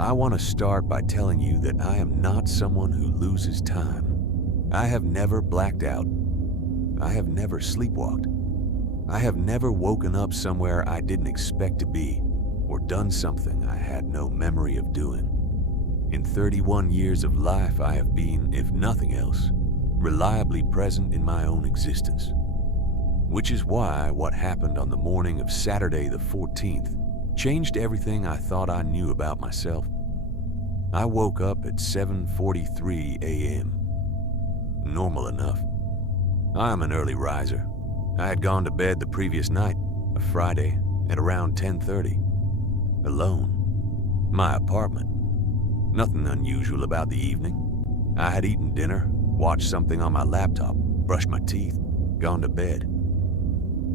I want to start by telling you that I am not someone who loses time. I have never blacked out. I have never sleepwalked. I have never woken up somewhere I didn't expect to be or done something I had no memory of doing. In 31 years of life, I have been, if nothing else, reliably present in my own existence. Which is why what happened on the morning of Saturday the 14th changed everything I thought I knew about myself. I woke up at 7:43 a.m. Normal enough. I am an early riser. I had gone to bed the previous night, a Friday, at around 10:30. Alone. My apartment. Nothing unusual about the evening. I had eaten dinner, watched something on my laptop, brushed my teeth, gone to bed.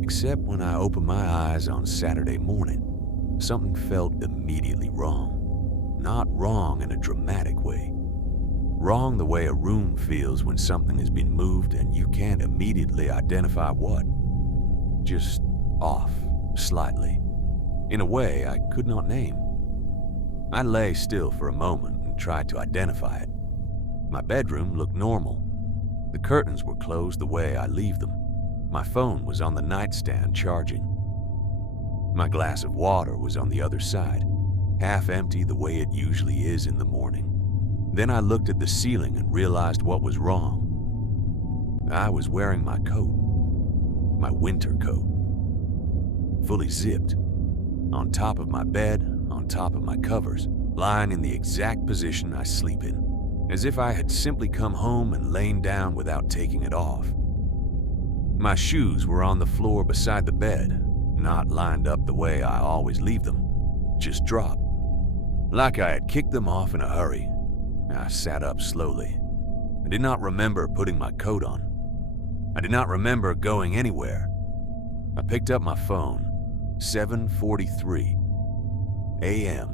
Except when I opened my eyes on Saturday morning, something felt immediately wrong. Not wrong in a dramatic way. Wrong the way a room feels when something has been moved and you can't immediately identify what. Just off, slightly. In a way I could not name. I lay still for a moment and tried to identify it. My bedroom looked normal. The curtains were closed the way I leave them. My phone was on the nightstand charging. My glass of water was on the other side, half empty the way it usually is in the morning. Then I looked at the ceiling and realized what was wrong. I was wearing my coat, my winter coat, fully zipped, on top of my bed, on top of my covers, lying in the exact position I sleep in, as if I had simply come home and lain down without taking it off. My shoes were on the floor beside the bed, not lined up the way I always leave them, just dropped, like I had kicked them off in a hurry. I sat up slowly. I did not remember putting my coat on. I did not remember going anywhere. I picked up my phone, 7:43 a.m.,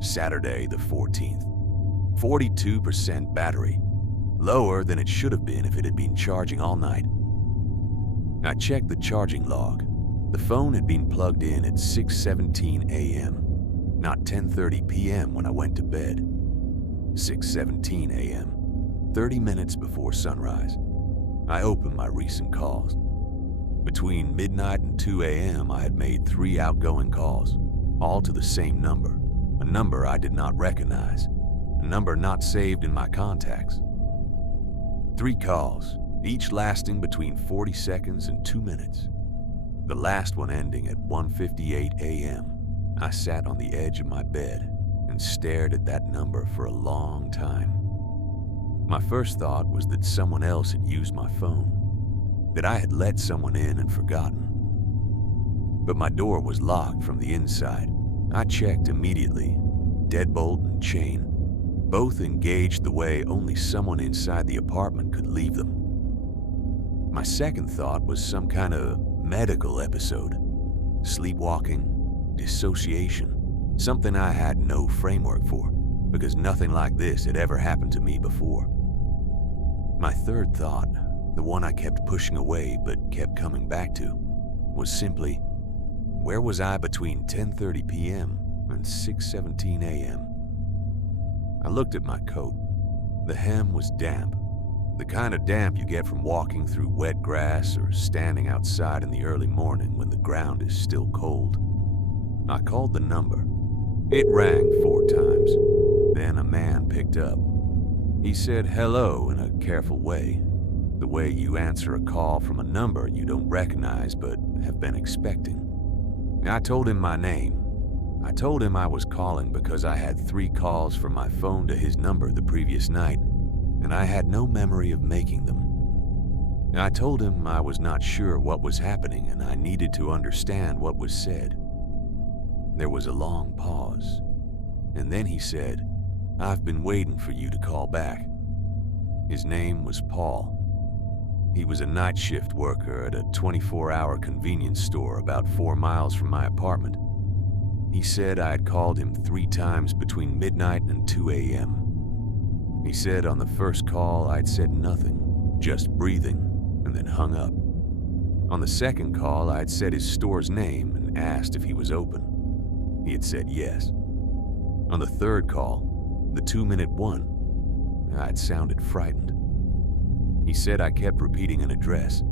Saturday the 14th. 42% battery, lower than it should have been if it had been charging all night. I checked the charging log. The phone had been plugged in at 6:17 a.m., not 10:30 p.m. when I went to bed. 6:17 a.m., 30 minutes before sunrise. I opened my recent calls. Between midnight and 2 a.m., I had made 3 outgoing calls, all to the same number, a number I did not recognize, a number not saved in my contacts. 3 calls, each lasting between 40 seconds and 2 minutes. The last one ending at 1:58 a.m. I sat on the edge of my bed and stared at that number for a long time. My first thought was that someone else had used my phone, that I had let someone in and forgotten. But my door was locked from the inside. I checked immediately. Deadbolt and chain, both engaged the way only someone inside the apartment could leave them. My second thought was some kind of medical episode. Sleepwalking, dissociation, something I had no framework for, because nothing like this had ever happened to me before. My third thought, the one I kept pushing away but kept coming back to, was simply, where was I between 10:30 p.m. and 6:17 a.m.? I looked at my coat. The hem was damp, the kind of damp you get from walking through wet grass or standing outside in the early morning when the ground is still cold. I called the number. It rang 4 times. Then a man picked up. He said hello in a careful way, the way you answer a call from a number you don't recognize but have been expecting. I told him my name. I told him I was calling because I had 3 calls from my phone to his number the previous night, and I had no memory of making them. I told him I was not sure what was happening and I needed to understand what was said. There was a long pause, and then he said, "I've been waiting for you to call back." His name was Paul. He was a night shift worker at a 24-hour convenience store about 4 miles from my apartment. He said I had called him 3 times between midnight and 2 a.m. He said on the first call I'd said nothing, just breathing, and then hung up. On the second call I'd said his store's name and asked if he was open. He had said yes. On the third call, the 2-minute one, I'd sounded frightened. He said I kept repeating an address.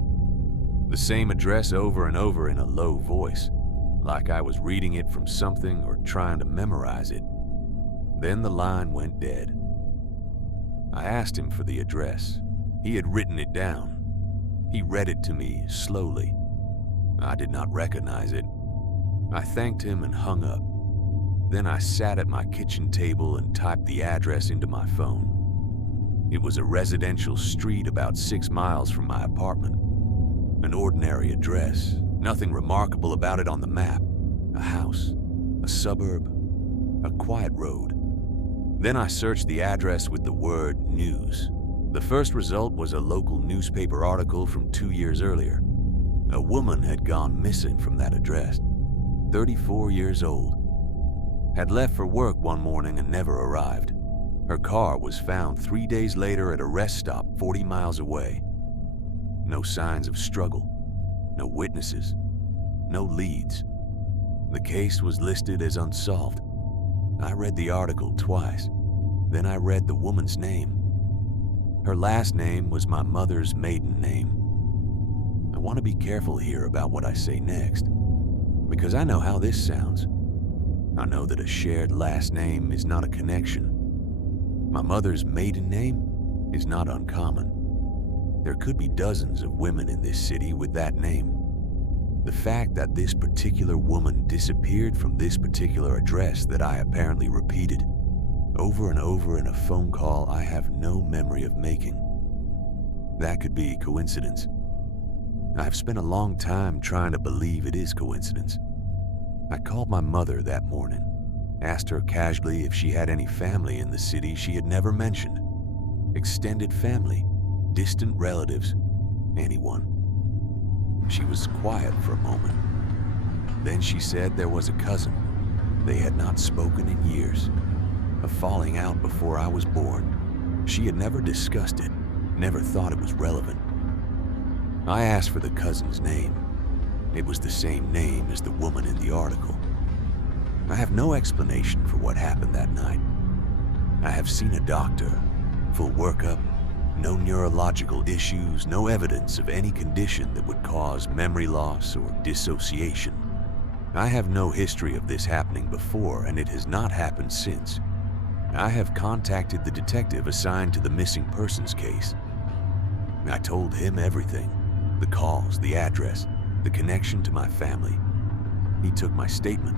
The same address over and over in a low voice, like I was reading it from something or trying to memorize it. Then the line went dead. I asked him for the address. He had written it down. He read it to me slowly. I did not recognize it. I thanked him and hung up. Then I sat at my kitchen table and typed the address into my phone. It was a residential street about 6 miles from my apartment. An ordinary address, nothing remarkable about it on the map. A house, a suburb, a quiet road. Then I searched the address with the word news. The first result was a local newspaper article from 2 years earlier. A woman had gone missing from that address, 34 years old. Had left for work one morning and never arrived. Her car was found 3 days later at a rest stop 40 miles away. No signs of struggle, no witnesses, no leads. The case was listed as unsolved. I read the article twice. Then I read the woman's name. Her last name was my mother's maiden name. I want to be careful here about what I say next, because I know how this sounds. I know that a shared last name is not a connection. My mother's maiden name is not uncommon. There could be dozens of women in this city with that name. The fact that this particular woman disappeared from this particular address that I apparently repeated over and over in a phone call I have no memory of making. That could be coincidence. I've spent a long time trying to believe it is coincidence. I called my mother that morning, asked her casually if she had any family in the city she had never mentioned. Extended family, distant relatives, anyone. She was quiet for a moment. Then she said there was a cousin. They had not spoken in years. A falling out before I was born. She had never discussed it, never thought it was relevant. I asked for the cousin's name. It was the same name as the woman in the article. I have no explanation for what happened that night. I have seen a doctor, full workup, no neurological issues, no evidence of any condition that would cause memory loss or dissociation. I have no history of this happening before, and it has not happened since. I have contacted the detective assigned to the missing persons case. I told him everything, the calls, the address, the connection to my family. He took my statement.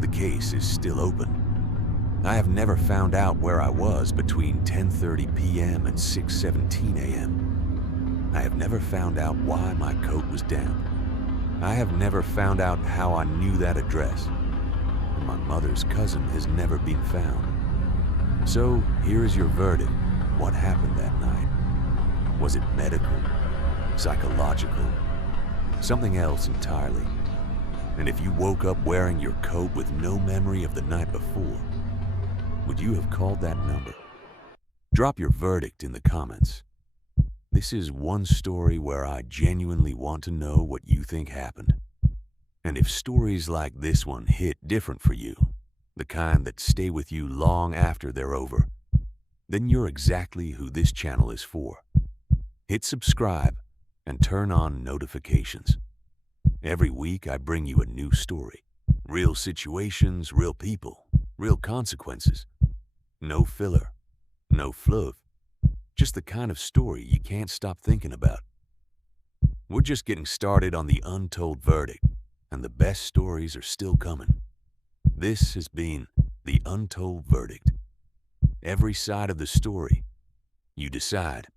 The case is still open. I have never found out where I was between 10:30 p.m. and 6:17 a.m. I have never found out why my coat was damp. I have never found out how I knew that address. And my mother's cousin has never been found. So here is your verdict. What happened that night? Was it medical, psychological, something else entirely? And if you woke up wearing your coat with no memory of the night before, would you have called that number? Drop your verdict in the comments. This is one story where I genuinely want to know what you think happened. And if stories like this one hit different for you, the kind that stay with you long after they're over, then you're exactly who this channel is for. Hit subscribe and turn on notifications. Every week I bring you a new story. Real situations, real people, real consequences. No filler, no fluff. Just the kind of story you can't stop thinking about. We're just getting started on the Untold verdict, and the best stories are still coming. This has been the Untold verdict. Every side of the story, you decide.